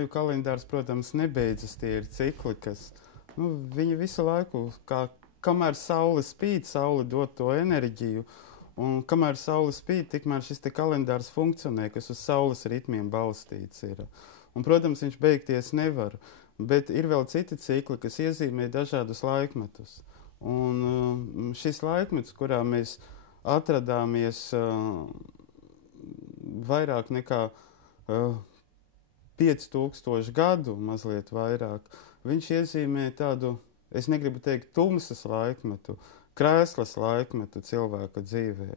māju kalendārs, protams, nebeidzas, tie ir cikli, kas, viņi visu laiku, kamēr saule spīd, saule dod to enerģiju, un kamēr saule spīd, tikmēr šis te kalendārs funkcionē, kas uz saules ritmiem balstīts ir. Un, protams, viņš beigties nevar, bet ir vēl citi cikli, kas iezīmē dažādus laikmetus. Un šis laikmets, kurā mēs atradāmies vairāk nekā 5000 gadu, mazliet vairāk, viņš iezīmē tādu, es negribu teikt, tumsas laikmetu, krēslas laikmetu cilvēka dzīvē.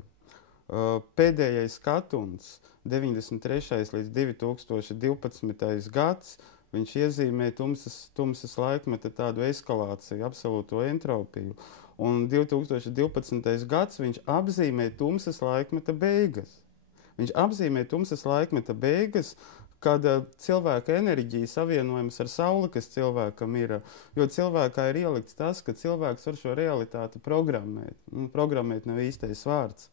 Pēdējais skatuns, 93. līdz 2012. gads, viņš iezīmē tumsas laikmeta tādu eskalāciju, absolūto entropiju. Un 2012. gads viņš apzīmē tumsas laikmeta beigas. Viņš apzīmē tumsas laikmeta beigas, kad cilvēka enerģija savienojums ar sauli, kas cilvēkam ir, jo cilvēkā ir ielikts tas, ka cilvēks var šo realitāti programmēt. Programmēt nav īstais vārds.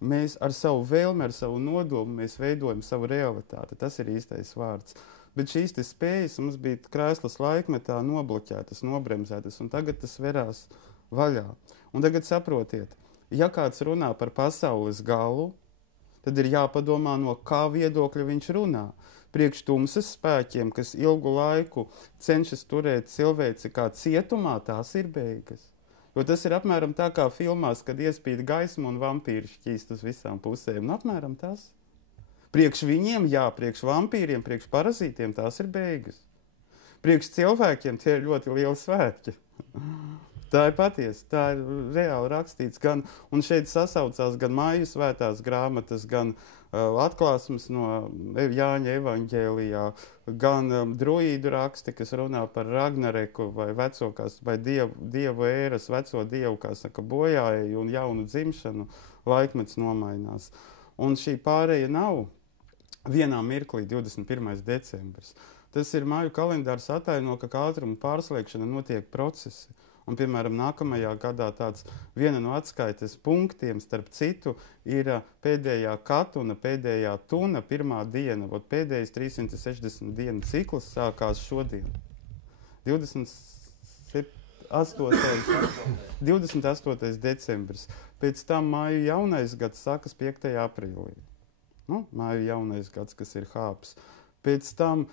Mēs ar savu vēlmi, ar savu nodomu, mēs veidojam savu realitāti. Tas ir īstais vārds. Bet šīs te spējas mums bija krēslas laikmetā nobloķētas, nobremzētas, un tagad tas verās vaļā. Un tagad saprotiet, ja kāds runā par pasaules galu, tad ir jāpadomā, no kā viedokļa viņš runā. Priekš tumsas spēkiem, kas ilgu laiku cenšas turēt cilvēci kā cietumā, tās ir beigas. Jo tas ir apmēram tā kā filmās, kad iespīd gaismu un vampīri šķīst uz visām pusēm. Un apmēram tas. Priekš viņiem, jā, priekš vampīriem, priekš parazītiem, tās ir beigas. Priekš cilvēkiem tie ir ļoti lieli svētki. Tā ir patiesa, tā ir reāli rakstīts. Un šeit sasaucās gan māju svētās grāmatas, gan atklāsmes no Jāņa evaņģēlijā, gan druīdu raksti, kas runā par Ragnareku vai vecokās, vai dievu ēras, veco dievu, kā saka, bojāēju un jaunu dzimšanu, laikmets nomainās. Un šī pārēja nav vienā mirklī 21. decembris. Tas ir māju kalendārs ataino, ka ātruma pārslēgšana notiek procesi. Un, piemēram, nākamajā gadā viena no atskaites punktiem, starp citu, ir pēdējā katuna, pēdējā tuna, pirmā diena. Pēdējais 360 dienu cikls sākās šodien. 28. decembris. Pēc tam māju jaunais gads sākas 5. aprīlī. Māju jaunais gads, kas ir hāps. Pēc tam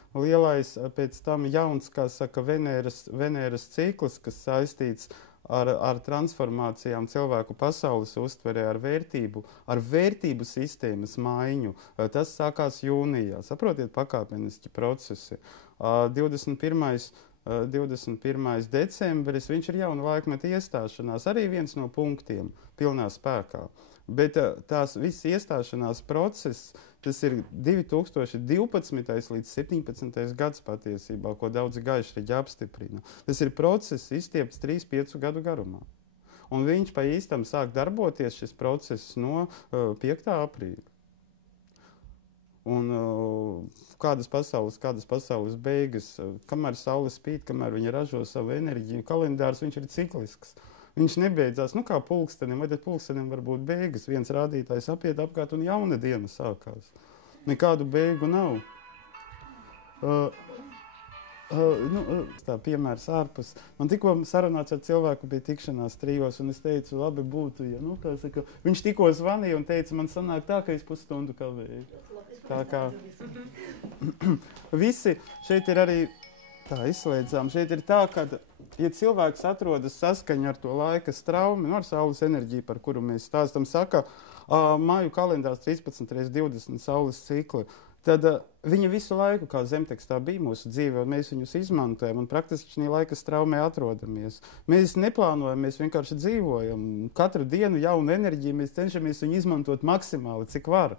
jauns, kā saka, Venēras cikls, kas saistīts ar transformācijām cilvēku pasaules uztverē, ar vērtību sistēmas maiņu. Tas sākās jūnijā. Saprotiet, pakāpeniski procesi. 21. decembris, viņš ir jauna laikmeta iestāšanās, arī viens no punktiem pilnā spēkā. Bet tās viss iestāšanās process, tas ir 2012. līdz 17. gads patiesībā, ko daudzi gaišreģi apstiprina. Tas ir process izstiepts 3-5 gadu garumā. Un viņš pa īstam sāk darboties šis process no 5. aprīļa. Un kādas pasaules beigas, kamēr saule spīd, kamēr viņa ražo savu enerģiju, kalendārs viņš ir ciklisks. Viņš nebeidzās, kā pulkstenim, vai tad pulkstenim var būt beigas. Viens rādītājs apiet apkārt un jauna diena sākās. Nekādu beigu nav. Tā piemērs ārpus. Man tikko sarunāts ar cilvēku bija tikšanās 3, un es teicu, labi būtu, ja, viņš tikko zvanīja un teica, man sanāk tā, ka es pusstundu kavēju. Tā kā visi šeit ir arī tā izslēdzām. Šeit ir tā, ka ja cilvēks atrodas saskaņa ar to laika straumi, ar saules enerģiju, par kuru mēs stāstam, saka, māju kalendārs 13x20 saules cikli, tad viņa visu laiku, kā zemtekstā bija mūsu dzīve, un mēs viņus izmantojam, un praktiski šī laika straumē atrodamies. Mēs neplānojam, mēs vienkārši dzīvojam. Katru dienu jaunu enerģiju mēs cenšamies viņu izmantot maksimāli, cik var.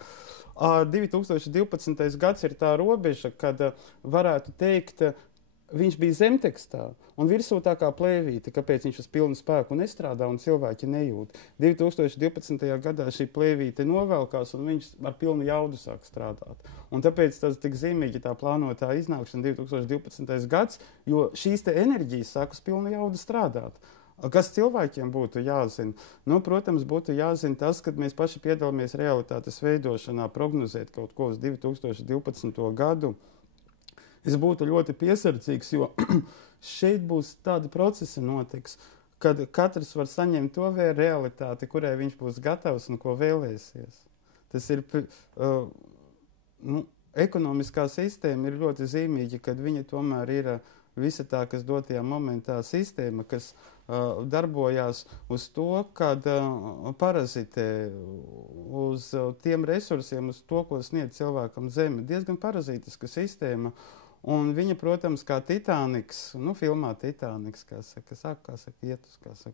2012. gads ir tā robeža, kad varētu teikt, viņš bija zemtekstā, un virsū tā kā plēvīte, kāpēc viņš uz pilnu spēku nestrādā un cilvēki nejūt. 2012. gadā šī plēvīte novelkās, un viņš ar pilnu jaudu sāk strādāt. Un tāpēc tas tik zīmīgi tā plānotā iznākšana 2012. gads, jo šīs te enerģijas sāk uz pilnu jaudu strādāt. Kas cilvēkiem būtu jāzina? Protams, būtu jāzina tas, kad mēs paši piedalāmies realitātes veidošanā, prognozēt kaut ko uz 2012. gadu. Es būtu ļoti piesardzīgs, jo šeit būs tādi procesi notiks, kad katrs var saņemt to realitāti, kurai viņš būs gatavs un ko vēlēsies. Tas ir, ekonomiskā sistēma ir ļoti zīmīga, kad viņa tomēr ir visa tā, kas dotajā momentā sistēma, kas darbojās uz to, kad parazitē uz tiem resursiem, uz to, ko sniedz cilvēkam zeme. Diezgan parazītiska sistēma. Un viņa, protams, kā Titaniks, filmā Titaniks, iet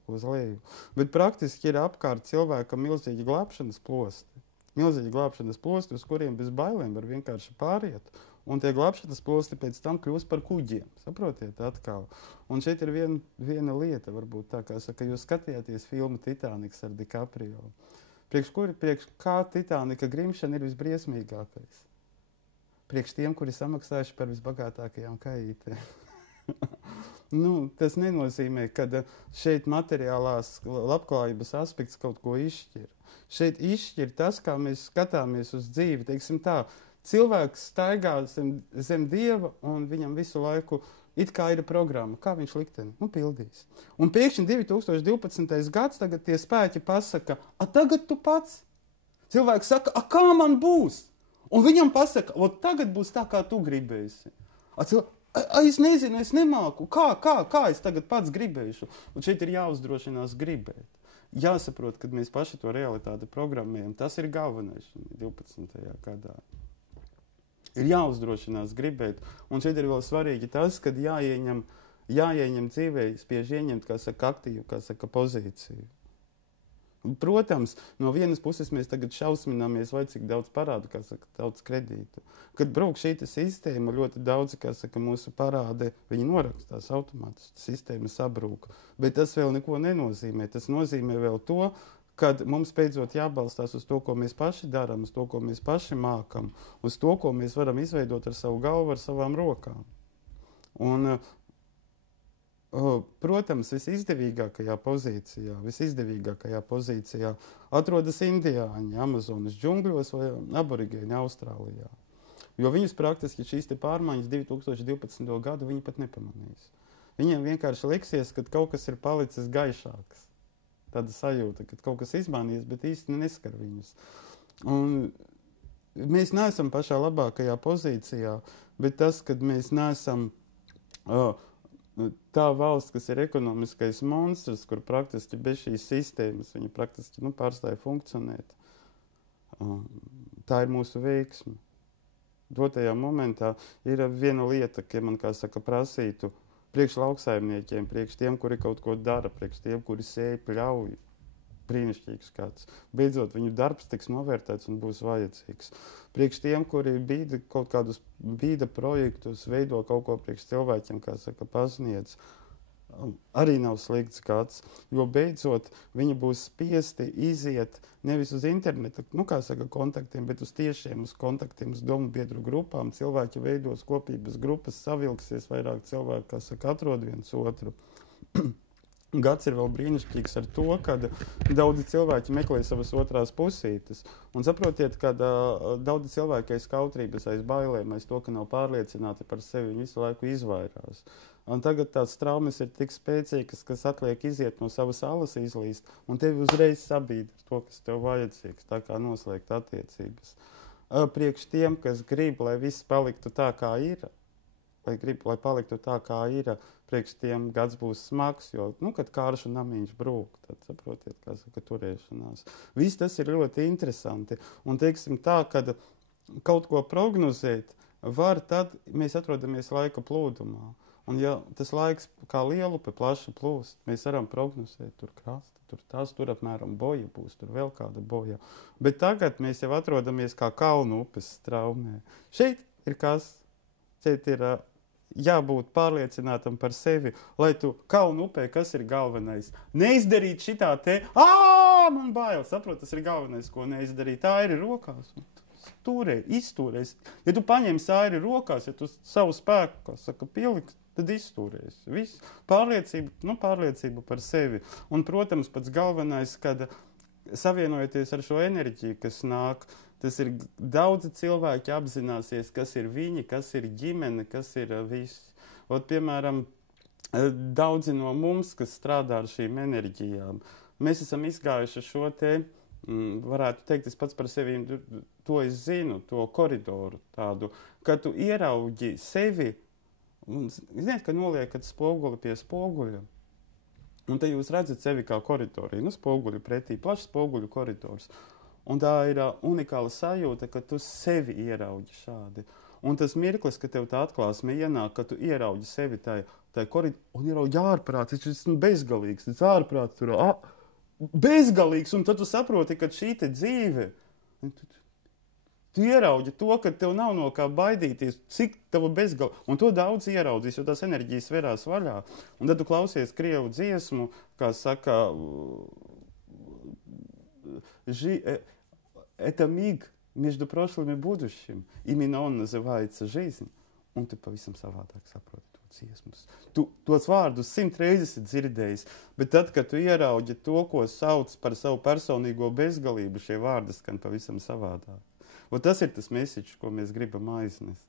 uz leju. Bet praktiski ir apkārt cilvēkam milzīgi glābšanas plosti. Milzīgi glābšanas plosti, uz kuriem bez bailēm var vienkārši pāriet. Un tie glābšanas plosti pēc tam kļūst par kuģiem. Saprotiet atkal. Un šeit ir viena lieta, varbūt tā, kā saka, jūs skatījāties filmu Titaniks ar DiCaprio. Priekš kā Titanika grimšana ir visbriesmīgākais? Priekš tiem, kuri samaksājuši par visbagātākajām kaītēm. Tas nenozīmē, ka šeit materiālās labklājības aspekts kaut ko izšķir. Šeit izšķir tas, kā mēs skatāmies uz dzīvi. Teiksim tā, cilvēks staigā zem Dieva un viņam visu laiku it kā ir programma. Kā viņš likteni? Pildīs. Un pēkšņi 2012. gads tagad tie spēki pasaka, tagad tu pats. Cilvēks saka, kā man būs? Un viņam pasaka, tagad būs tā, kā tu gribēsi. Es nezinu, es nemāku. Kā es tagad pats gribēšu? Un šeit ir jāuzdrošinās gribēt. Jāsaprot, kad mēs paši to realitāti programmējam. Tas ir galvenais 12. gadā. Ir jāuzdrošinās gribēt. Un šeit ir vēl svarīgi tas, kad jāieņem dzīvē, spiež ieņemt, aktīvu, pozīciju. Protams, no vienas puses mēs tagad šausminamies, vai cik daudz parādu, daudz kredītu. Kad brauc šī sistēma, ļoti daudz, mūsu parādi, viņi norakstās automātiski, sistēma sabrūk. Bet tas vēl neko nenozīmē. Tas nozīmē vēl to, kad mums beidzot jābalstās uz to, ko mēs paši darām, uz to, ko mēs paši mākam, uz to, ko mēs varam izveidot ar savu galvu, ar savām rokām. Un protams, visizdevīgākajā pozīcijā atrodas indiāņi Amazonas džungļos vai aborigēņi Austrālijā. Jo viņus praktiski šīs pārmaiņas 2012. gadu viņi pat nepamanīs. Viņiem vienkārši liksies, ka kaut kas ir palicis gaišāks. Tāda sajūta, ka kaut kas izmainījies, bet īsti neskar viņus. Un mēs neesam pašā labākajā pozīcijā, bet tas, kad mēs neesam tā valsts, kas ir ekonomiskais monstrs, kur praktiski bez šīs sistēmas viņa praktiski pārstāja funkcionēt. Tā ir mūsu veiksme. Dotajā momentā ir viena lieta, ka man, prasītu priekš lauksaimniekiem, priekš tiem, kuri kaut ko dara, priekš tiem, kuri sēj pļauj. Brīnišķīgs kāds. Beidzot, viņu darbs tiks novērtēts un būs vajadzīgs. Priekš tiem, kuri kaut kādus bīda projektus, veido kaut ko priekš cilvēkiem, pasniedz, arī nav slikts kāds, jo beidzot viņi būs spiesti iziet nevis uz interneta, kontaktiem, bet uz tiešiem, uz kontaktiem, uz domu biedru grupām. Cilvēki veidos kopības grupas, savilksies, vairāk cilvēku, atrod viens otru. Gads ir vēl brīnišķīgs ar to, ka daudzi cilvēki meklē savas otrās pusītes. Un saprotiet, ka daudzi cilvēki aiz kautrības, aiz bailēm, aiz to, ka nav pārliecināti par sevi, viņi visu laiku izvairās. Un tagad tās traumas ir tik spēcīgas, kas atliek iziet no savas alas izlīst, un tevi uzreiz sabīd ar to, kas tev vajadzīgs, tā kā noslēgt attiecības. Priekš tiem, kas grib, lai viss paliktu tā, kā ir, lai paliktu tā, kā ir, priekš tiem gads būs smags, jo, kad kāršu namiņš brūk, tad saprotiet, turēšanās. Viss tas ir ļoti interesanti. Un, teiksim tā, kad kaut ko prognozēt var, tad mēs atrodamies laika plūdumā. Un, ja tas laiks kā lielupe plaši plūst, mēs varam prognozēt tur krasti, tur apmēram boja būs, tur vēl kāda boja. Bet tagad mēs jau atrodamies kā kalnu upes straumē. Šeit ir kas? Šeit ir jābūt pārliecinātam par sevi, lai tu kalnu upē, kas ir galvenais? Neizdarīt šitā te, man bail, saprot, tas ir galvenais, ko neizdarīt. Tā ir rokās. Izturēs. Ja tu paņem sāri rokās, ja tu savu spēku, pieliks, tad izturēs. Viss. Pārliecība par sevi. Un, protams, pats galvenais, kad savienojoties ar šo enerģiju, kas nāk, Tas ir daudzi cilvēki apzināsies, kas ir viņi, kas ir ģimene, kas ir viss. Piemēram, daudzi no mums, kas strādā ar šīm enerģijām, mēs esam izgājuši šo te, varētu teikt, es pats par sevi, to es zinu, to koridoru tādu, ka tu ieraugi sevi, un ziniet, ka noliekat spoguli pie spoguļa, un te jūs redzat sevi kā koridorī, spoguļu pretī, plašs spoguļu koridors. Un tā ir unikāla sajūta, ka tu sevi ieraugi šādi. Un tas mirklis, ka tev tā atklāsme ienāk, ka tu ieraugi sevi tai koridorā, un ieraugi ārprāts, tas esmu bezgalīgs, tas ārprāts tur, bezgalīgs, un tad tu saproti, ka šī te dzīve, tu ieraugi to, ka tev nav no kā baidīties, cik tava bezgalīga, un to daudz ieraudzīs, jo tās enerģijas verās vaļā. Un tad tu klausies krievu dziesmu, kā saka, это миг между прошлым и будущим. Именно он называется жизнь. Un tu pavisam savādāk saproti to dziesmu. Tu tos vārdus 100 reizes ir dzirdējis, bet tad, kad tu ieraugi to, ko sauc par savu personīgo bezgalību, šie vārdi skan pavisam savādāk. Un tas ir tas message, ko mēs gribam aiznest.